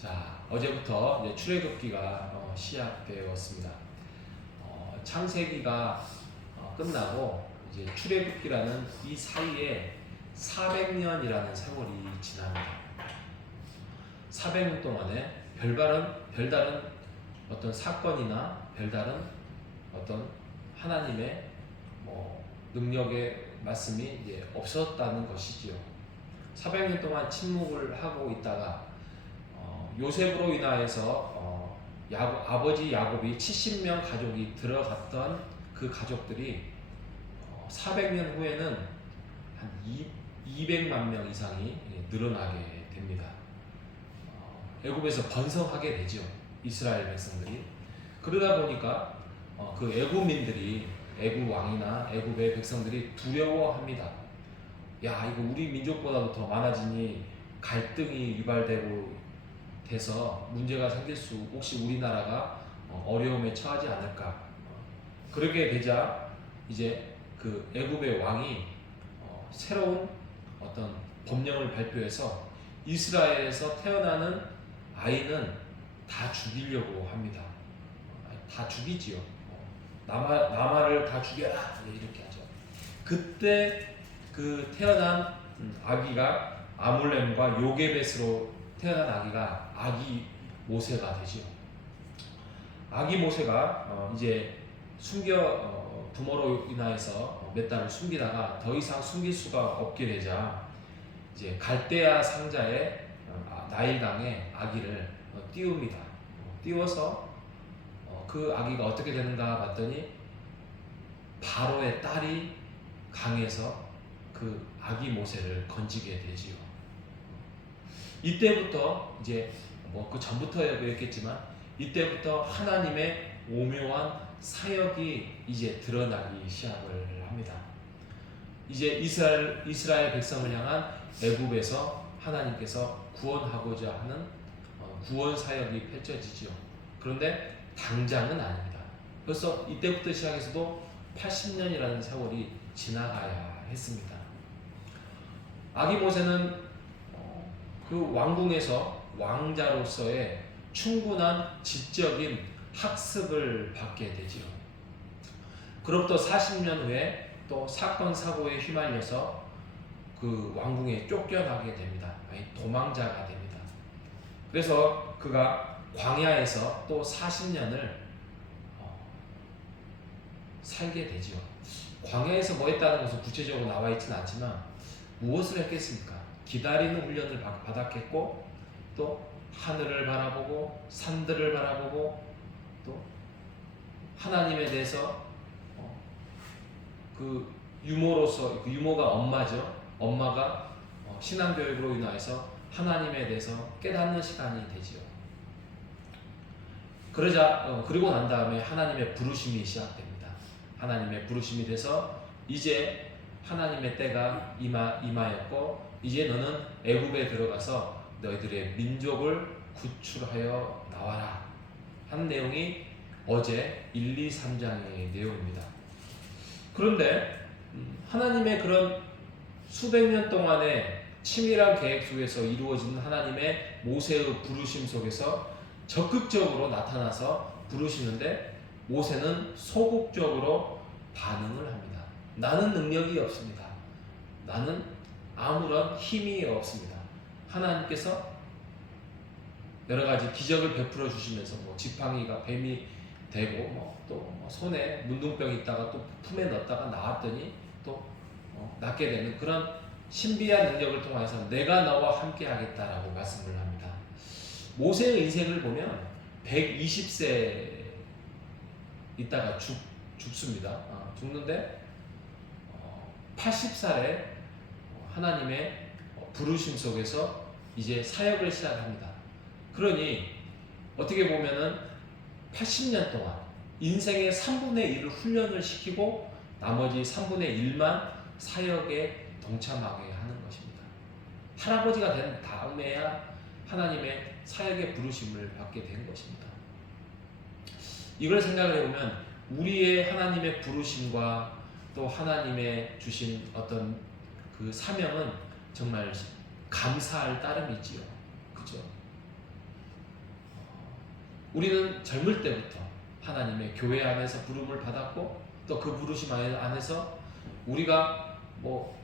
자, 어제부터 이제 출애굽기가 시작되었습니다. 창세기가 끝나고 이제 출애굽기라는 이 사이에 400년이라는 세월이 지납니다. 400년 동안에 별다른 어떤 사건이나 별다른 어떤 하나님의 능력의 말씀이 이제 없었다는 것이지요. 400년 동안 침묵을 하고 있다가 요셉으로 인하여서 아버지 야곱이 70명 가족이 들어갔던 그 가족들이 400년 후에는 한 200만 명 이상이 늘어나게 됩니다. 애굽에서 번성하게 되죠. 이스라엘 백성들이. 그러다 보니까 그 애굽민들이, 애굽 왕이나 애굽의 백성들이 두려워합니다. 야, 이거 우리 민족보다도 더 많아지니 갈등이 유발되고 돼서 문제가 생길 혹시 우리나라가 어려움에 처하지 않을까. 그렇게 되자 이제 그 애굽의 왕이 새로운 어떤 법령을 발표해서 이스라엘에서 태어나는 아이는 다 죽이려고 합니다. 다 죽이지요. 남아를 다 죽여라 이렇게 하죠. 그때 그 태어난 아기가 아물렘과 요게벳으로 태어난 아기가 아기 모세가 되지요. 아기 모세가 이제 부모로 인하여서 몇 달을 숨기다가 더 이상 숨길 수가 없게 되자 이제 갈대아 상자에 나일강에 아기를 띄웁니다. 띄워서 그 아기가 어떻게 되는가 봤더니 바로의 딸이 강에서 그 아기 모세를 건지게 되지요. 이때부터 이제 그 전부터였겠지만 이때부터 하나님의 오묘한 사역이 이제 드러나기 시작을 합니다. 이제 이스라엘 백성을 향한 애굽에서 하나님께서 구원하고자 하는 구원 사역이 펼쳐지지요. 그런데 당장은 아닙니다. 벌써 이때부터 시작해서도 80년이라는 세월이 지나가야 했습니다. 아기 모세는 그 왕궁에서 왕자로서의 충분한 지적인 학습을 받게 되지요. 그로부터 40년 후에 또 사건 사고에 휘말려서 그 왕궁에 쫓겨나게 됩니다. 도망자가 됩니다. 그래서 그가 광야에서 또 40년을 살게 되지요. 광야에서 뭐 했다는 것은 구체적으로 나와 있지는 않지만 무엇을 했겠습니까? 기다리는 훈련을 받았겠고 또 하늘을 바라보고 산들을 바라보고 또 하나님에 대해서 그 유모로서, 그 유모가 엄마죠. 엄마가 신앙교육으로 인하여서 하나님에 대해서 깨닫는 시간이 되지요. 그리고 난 다음에 하나님의 부르심이 시작됩니다. 하나님의 부르심이 돼서 이제 하나님의 때가 임하였고 이제 너는 애굽에 들어가서 너희들의 민족을 구출하여 나와라 하는 내용이 어제 1, 2, 3장의 내용입니다. 그런데 하나님의 그런 수백 년 동안의 치밀한 계획 속에서 이루어지는 하나님의 모세의 부르심 속에서 적극적으로 나타나서 부르시는데 모세는 소극적으로 반응을 합니다. 나는 능력이 없습니다. 나는 아무런 힘이 없습니다. 하나님께서 여러 가지 기적을 베풀어 주시면서 지팡이가 뱀이 되고 또 손에 문둥병이 있다가 또 품에 넣었다가 나왔더니 또 낫게 되는 그런 신비한 능력을 통해서 내가 너와 함께 하겠다라고 말씀을 합니다. 모세의 인생을 보면 120세 있다가 죽습니다. 죽는데 80살에 하나님의 부르심 속에서 이제 사역을 시작합니다. 그러니 어떻게 보면은 80년 동안 인생의 3분의 1을 훈련을 시키고 나머지 3분의 1만 사역에 동참하게 하는 것입니다. 할아버지가 된 다음에야 하나님의 사역의 부르심을 받게 된 것입니다. 이걸 생각을 해보면 우리의 하나님의 부르심과 또 하나님의 주신 어떤 그 사명은 정말 감사할 따름이지요. 그죠? 우리는 젊을 때부터 하나님의 교회 안에서 부름을 받았고 또 그 부르심 안에서 우리가 뭐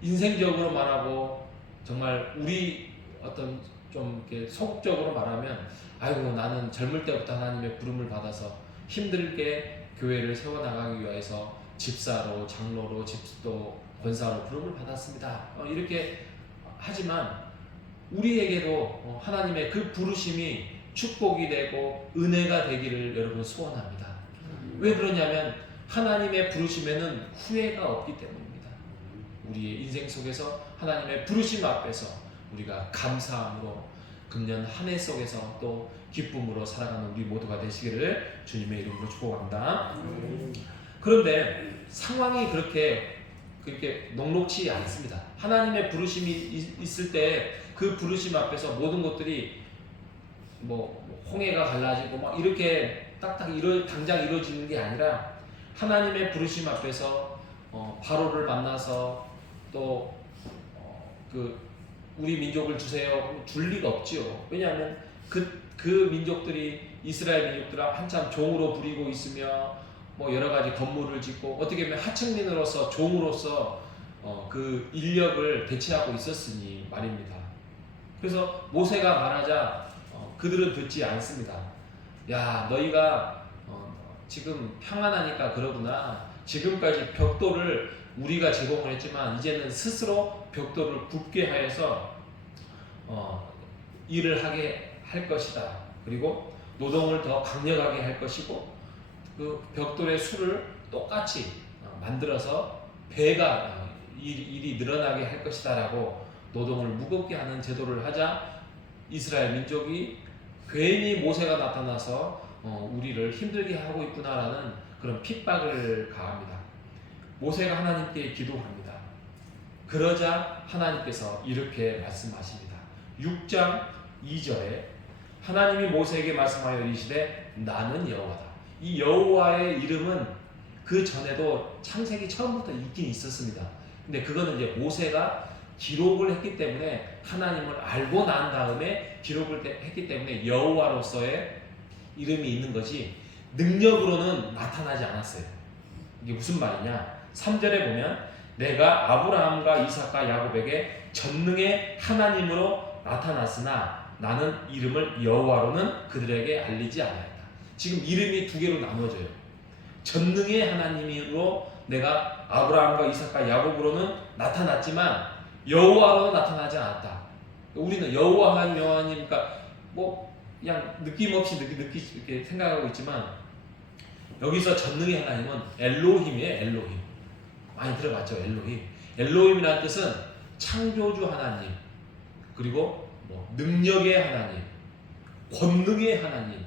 인생적으로 말하고 정말 우리 어떤 좀 이렇게 소극적으로 말하면 아이고 나는 젊을 때부터 하나님의 부름을 받아서 힘들게 교회를 세워나가기 위해서 집사로 장로로 집도 권사로 부름을 받았습니다. 이렇게 하지만 우리에게도 하나님의 그 부르심이 축복이 되고 은혜가 되기를 여러분 소원합니다. 왜 그러냐면 하나님의 부르심에는 후회가 없기 때문입니다. 우리의 인생 속에서 하나님의 부르심 앞에서 우리가 감사함으로 금년 한 해 속에서 또 기쁨으로 살아가는 우리 모두가 되시기를 주님의 이름으로 축복합니다. 그런데 상황이 그렇게 녹록치 않습니다. 하나님의 부르심이 있을 때 그 부르심 앞에서 모든 것들이 뭐 홍해가 갈라지고 막 이렇게 딱딱 당장 이루어지는 게 아니라 하나님의 부르심 앞에서 바로를 만나서 또 우리 민족을 주세요 줄 리가 없지요. 왜냐하면 그 민족들이 이스라엘 민족들은 한참 종으로 부리고 있으며 뭐 여러 가지 건물을 짓고 어떻게 보면 하층민으로서 종으로서 그 인력을 대체하고 있었으니 말입니다. 그래서 모세가 말하자 그들은 듣지 않습니다. 야 너희가 지금 평안하니까 그러구나. 지금까지 벽돌을 우리가 제공을 했지만 이제는 스스로 벽돌을 굽게 하여서 일을 하게 할 것이다. 그리고 노동을 더 강력하게 할 것이고 그 벽돌의 수를 똑같이 만들어서 배가 일이 늘어나게 할 것이다 라고 노동을 무겁게 하는 제도를 하자 이스라엘 민족이 괜히 모세가 나타나서 우리를 힘들게 하고 있구나라는 그런 핍박을 가합니다. 모세가 하나님께 기도합니다. 그러자 하나님께서 이렇게 말씀하십니다. 6장 2절에 하나님이 모세에게 말씀하여 이르시되 나는 여호와다. 이 여호와의 이름은 그 전에도 창세기 처음부터 있긴 있었습니다. 근데 그거는 이제 모세가 기록을 했기 때문에 하나님을 알고 난 다음에 기록을 했기 때문에 여호와로서의 이름이 있는 것이 능력으로는 나타나지 않았어요. 이게 무슨 말이냐? 3절에 보면 내가 아브라함과 이삭과 야곱에게 전능의 하나님으로 나타났으나 나는 이름을 여호와로는 그들에게 알리지 않았다. 지금 이름이 두 개로 나눠져요. 전능의 하나님으로 내가 아브라함과 이삭과 야곱으로는 나타났지만 여호와로 나타나지 않았다. 우리는 여호와 하나님, 여호와님이니까 뭐 그냥 느낌 없이 이렇게 생각하고 있지만 여기서 전능의 하나님은 엘로힘이에요. 엘로힘. 많이 들어봤죠? 엘로힘. 엘로힘이라는 뜻은 창조주 하나님, 그리고 뭐 능력의 하나님, 권능의 하나님,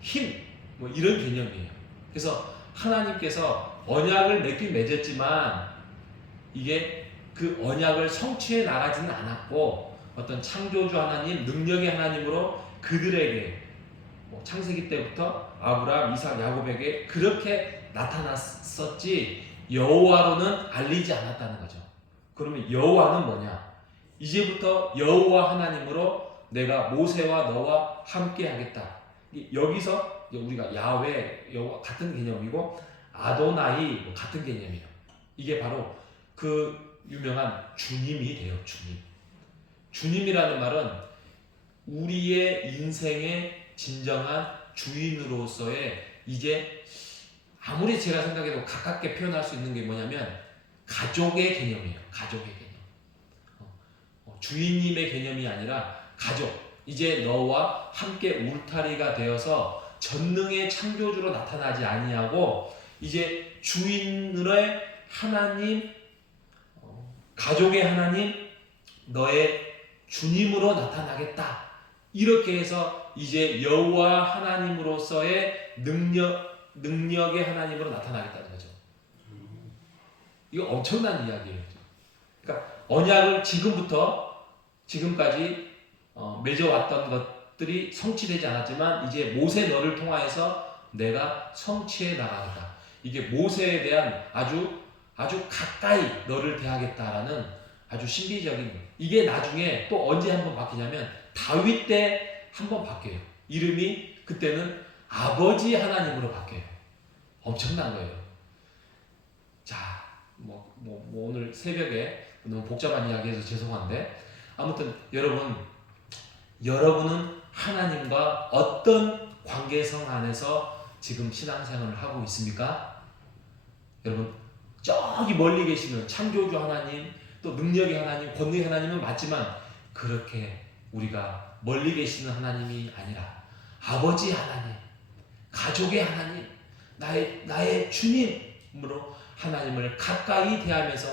힘, 뭐 이런 개념이에요. 그래서 하나님께서 언약을 맺었지만 이게 그 언약을 성취해 나가지는 않았고 어떤 창조주 하나님, 능력의 하나님으로 그들에게 뭐 창세기 때부터 아브라함, 이삭, 야곱에게 그렇게 나타났었지 여호와로는 알리지 않았다는 거죠. 그러면 여호와는 뭐냐? 이제부터 여호와 하나님으로 내가 모세와 너와 함께 하겠다. 여기서 우리가 야훼, 여호와 같은 개념이고 아도나이 같은 개념이에요. 이게 바로 그 유명한 주님이 돼요. 주님. 주님이라는 말은 우리의 인생의 진정한 주인으로서의 이제 아무리 제가 생각해도 가깝게 표현할 수 있는 게 뭐냐면 가족의 개념이에요. 가족의 개념. 주인님의 개념이 아니라 가족. 이제 너와 함께 울타리가 되어서 전능의 창조주로 나타나지 아니하고 이제 주인의 하나님, 가족의 하나님, 너의 주님으로 나타나겠다. 이렇게 해서 이제 여호와 하나님으로서의 능력의 하나님으로 나타나겠다는 거죠. 이거 엄청난 이야기예요. 그러니까 언약을 지금부터 지금까지 맺어왔던 것들이 성취되지 않았지만 이제 모세 너를 통하여서 내가 성취해 나가겠다. 이게 모세에 대한 아주 가까이 너를 대하겠다라는 아주 신비적인, 이게 나중에 또 언제 한번 바뀌냐면 다윗 때 한번 바뀌어요. 이름이 그때는 아버지 하나님으로 바뀌어요. 엄청난 거예요. 자, 오늘 새벽에 너무 복잡한 이야기해서 죄송한데, 아무튼 여러분은 하나님과 어떤 관계성 안에서 지금 신앙생활을 하고 있습니까? 여러분, 저기 멀리 계시는 창조주 하나님, 또 능력의 하나님, 권능의 하나님은 맞지만 그렇게 우리가 멀리 계시는 하나님이 아니라 아버지 하나님, 가족의 하나님, 나의 주님으로 하나님을 가까이 대하면서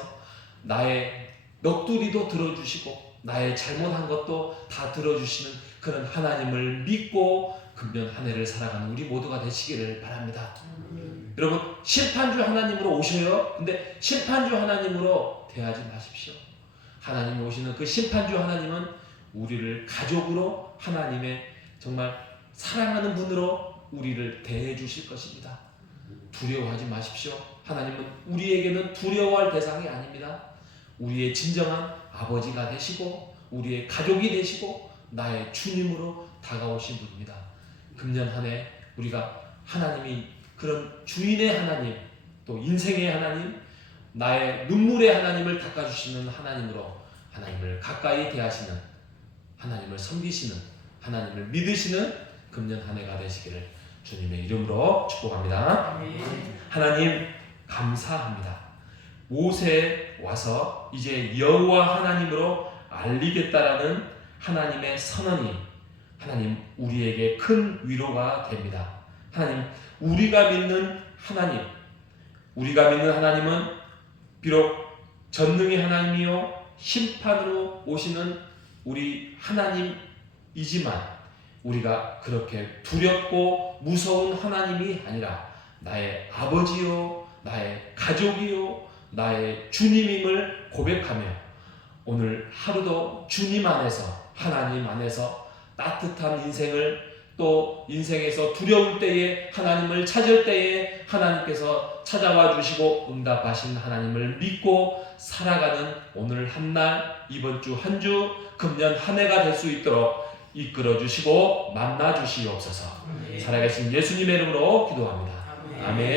나의 넋두리도 들어주시고 나의 잘못한 것도 다 들어주시는 그런 하나님을 믿고 금년 한 해를 살아가는 우리 모두가 되시기를 바랍니다. 여러분, 심판주 하나님으로 오셔요. 근데 심판주 하나님으로 대하지 마십시오. 하나님이 오시는 그 심판주 하나님은 우리를 가족으로 하나님의 정말 사랑하는 분으로 우리를 대해 주실 것입니다. 두려워하지 마십시오. 하나님은 우리에게는 두려워할 대상이 아닙니다. 우리의 진정한 아버지가 되시고 우리의 가족이 되시고 나의 주님으로 다가오신 분입니다. 금년 한 해 우리가 하나님이 그런 주인의 하나님, 또 인생의 하나님, 나의 눈물의 하나님을 닦아주시는 하나님으로 하나님을 가까이 대하시는, 하나님을 섬기시는, 하나님을 믿으시는 금년 한 해가 되시기를 주님의 이름으로 축복합니다. 하나님 감사합니다. 모세에 와서 이제 여호와 하나님으로 알리겠다라는 하나님의 선언이 하나님 우리에게 큰 위로가 됩니다. 하나님, 우리가 믿는 하나님은 비록 전능의 하나님이요 심판으로 오시는 우리 하나님이지만 우리가 그렇게 두렵고 무서운 하나님이 아니라 나의 아버지요, 나의 가족이요, 나의 주님임을 고백하며 오늘 하루도 주님 안에서, 하나님 안에서 따뜻한 인생을, 또 인생에서 두려울 때에 하나님을 찾을 때에 하나님께서 찾아와 주시고 응답하신 하나님을 믿고 살아가는 오늘 한 날, 이번 주 한 주, 금년 한 해가 될 수 있도록 이끌어 주시고 만나 주시옵소서. 살아계신 예수님의 이름으로 기도합니다. 아멘.